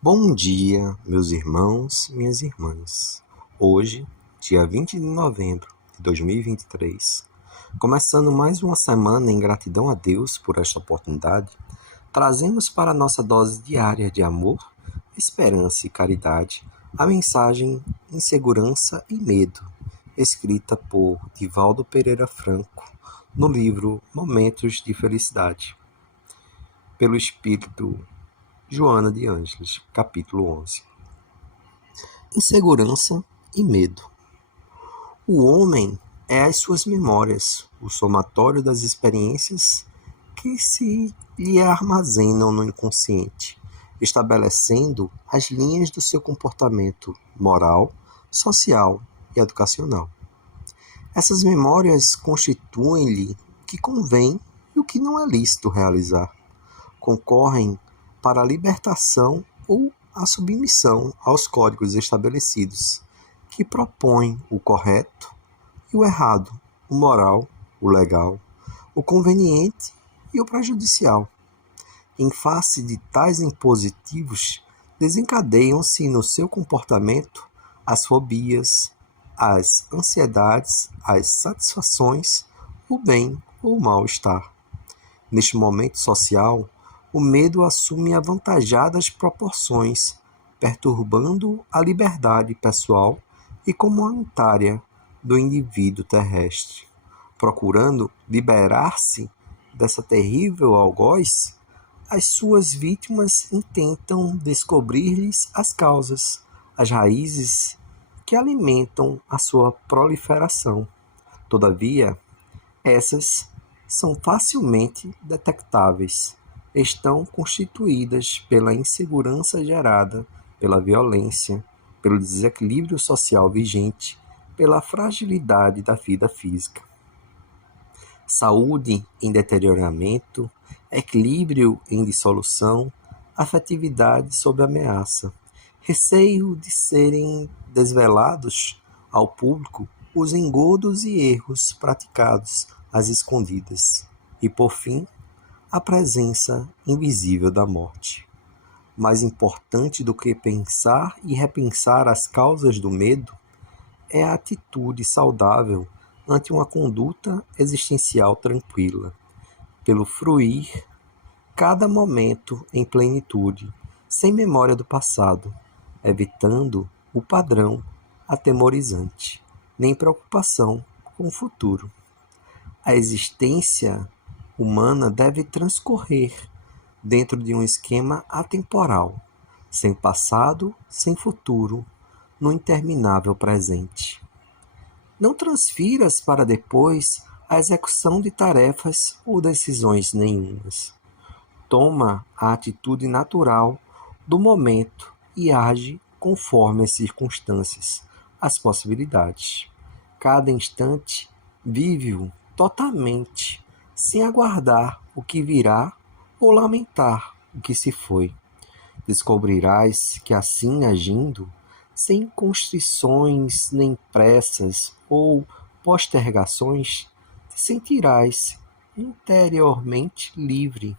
Bom dia, meus irmãos e minhas irmãs. Hoje, dia 20 de novembro de 2023, começando mais uma semana em gratidão a Deus por esta oportunidade, trazemos para a nossa dose diária de amor, esperança e caridade a mensagem Insegurança e Medo, escrita por Divaldo Pereira Franco, no livro Momentos de Felicidade, pelo Espírito Joana de Ângeles, capítulo 11. Insegurança e medo. O homem é as suas memórias, o somatório das experiências que se lhe armazenam no inconsciente, estabelecendo as linhas do seu comportamento moral, social e educacional. Essas memórias constituem-lhe o que convém e o que não é lícito realizar. Concorrem para a libertação ou a submissão aos códigos estabelecidos, que propõem o correto e o errado, o moral, o legal, o conveniente e o prejudicial. Em face de tais impositivos, desencadeiam-se no seu comportamento as fobias, as ansiedades, as satisfações, o bem ou o mal-estar. Neste momento social, o medo assume avantajadas proporções, perturbando a liberdade pessoal e comunitária do indivíduo terrestre. Procurando liberar-se dessa terrível algoz, as suas vítimas intentam descobrir-lhes as causas, as raízes que alimentam a sua proliferação. Todavia, essas são facilmente detectáveis. Estão constituídas pela insegurança gerada, pela violência, pelo desequilíbrio social vigente, pela fragilidade da vida física. Saúde em deterioramento, equilíbrio em dissolução, afetividade sob ameaça, receio de serem desvelados ao público os engodos e erros praticados às escondidas, e, por fim, a presença invisível da morte. Mais importante do que pensar e repensar as causas do medo é a atitude saudável ante uma conduta existencial tranquila, pelo fruir cada momento em plenitude, sem memória do passado, evitando o padrão atemorizante, nem preocupação com o futuro. A existência humana deve transcorrer dentro de um esquema atemporal, sem passado, sem futuro, no interminável presente. Não transfiras para depois a execução de tarefas ou decisões nenhumas. Toma a atitude natural do momento e age conforme as circunstâncias, as possibilidades. Cada instante vive-o totalmente, sem aguardar o que virá ou lamentar o que se foi. Descobrirás que assim agindo, sem constrições nem pressas ou postergações, te sentirás interiormente livre,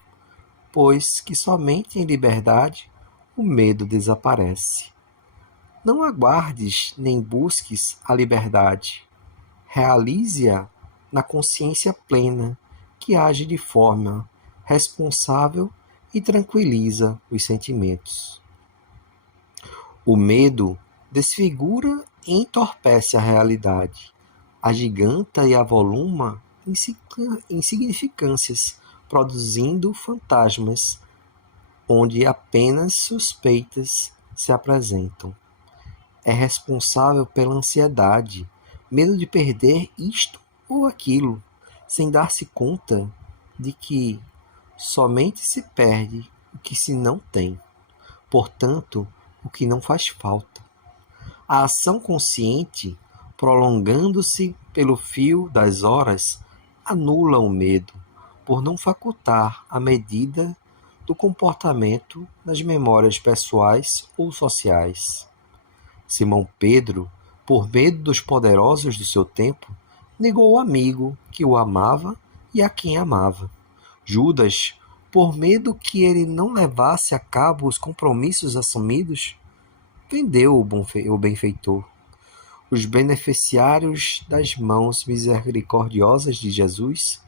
pois que somente em liberdade o medo desaparece. Não aguardes nem busques a liberdade. Realize-a na consciência plena, que age de forma responsável e tranquiliza os sentimentos. O medo desfigura e entorpece a realidade, agiganta e avoluma insignificâncias, produzindo fantasmas onde apenas suspeitas se apresentam. É responsável pela ansiedade, medo de perder isto ou aquilo, sem dar-se conta de que somente se perde o que se não tem, portanto, o que não faz falta. A ação consciente, prolongando-se pelo fio das horas, anula o medo, por não facultar a medida do comportamento nas memórias pessoais ou sociais. Simão Pedro, por medo dos poderosos do seu tempo, negou o amigo que o amava e a quem amava. Judas, por medo que ele não levasse a cabo os compromissos assumidos, vendeu o benfeitor. Os beneficiários das mãos misericordiosas de Jesus,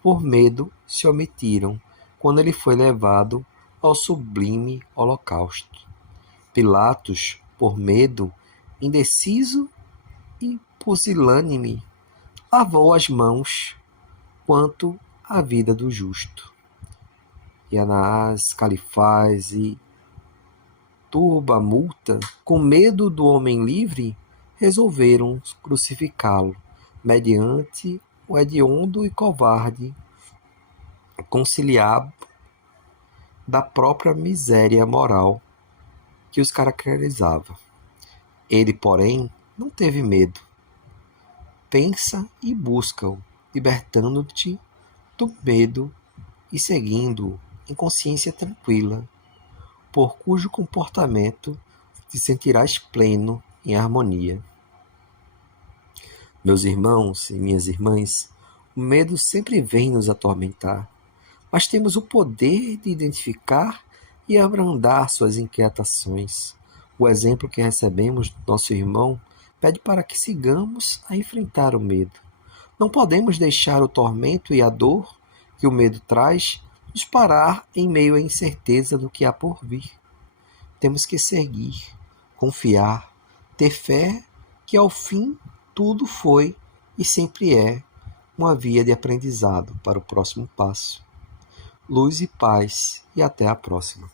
por medo, se omitiram quando ele foi levado ao sublime holocausto. Pilatos, por medo, indeciso e pusilânime, lavou as mãos quanto à vida do justo. E Anás, Califás e Turba-Multa, com medo do homem livre, resolveram crucificá-lo, mediante o hediondo e covarde conciliábulo da própria miséria moral que os caracterizava. Ele, porém, não teve medo. Pensa e busca-o, libertando-te do medo e seguindo-o em consciência tranquila, por cujo comportamento te sentirás pleno em harmonia. Meus irmãos e minhas irmãs, o medo sempre vem nos atormentar, mas temos o poder de identificar e abrandar suas inquietações. O exemplo que recebemos do nosso irmão pede para que sigamos a enfrentar o medo. Não podemos deixar o tormento e a dor que o medo traz nos parar em meio à incerteza do que há por vir. Temos que seguir, confiar, ter fé que ao fim tudo foi e sempre é uma via de aprendizado para o próximo passo. Luz e paz, e até a próxima.